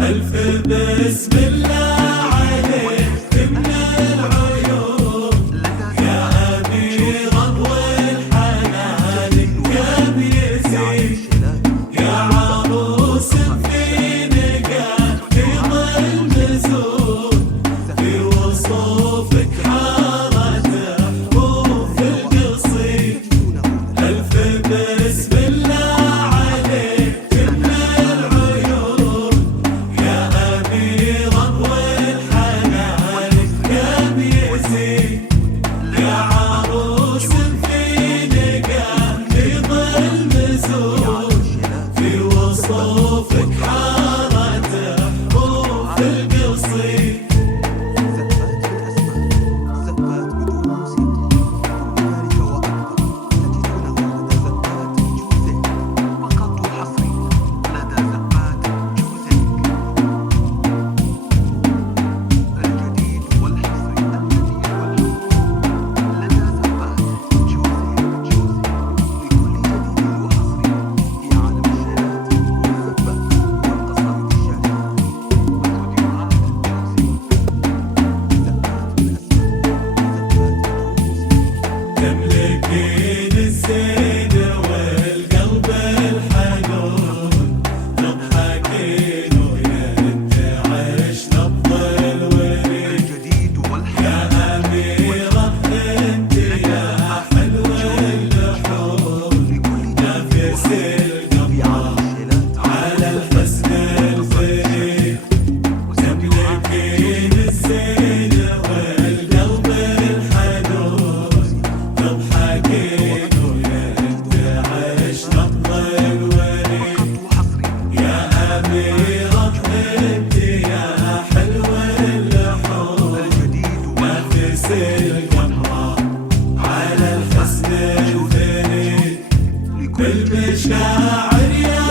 بسم الله عليك تملى العيون يا أميرا والحنان كم يزيد يا عروس في نقاك في ظل نزول في وصوفك حارة حروف القصيد ألف بسم الله عليك تملى العيون يا أميرا والحنان كم يزيد يا عروس في نقاك في ظل نزول في وصوفك حارة حروف القصيد تملكين الزين والقلب الحنون تضحكين وينتعش نبض الوريد يا أميرة انت يا حلو اللحون نفس القمر على الحسن الفريد تملكين الزين والقلب الحنون تضحكين وينتعش نبض الوريد يا أميرة انت يا حلو اللحون نفس القمر على الحسن الفريد بالمشاعر يا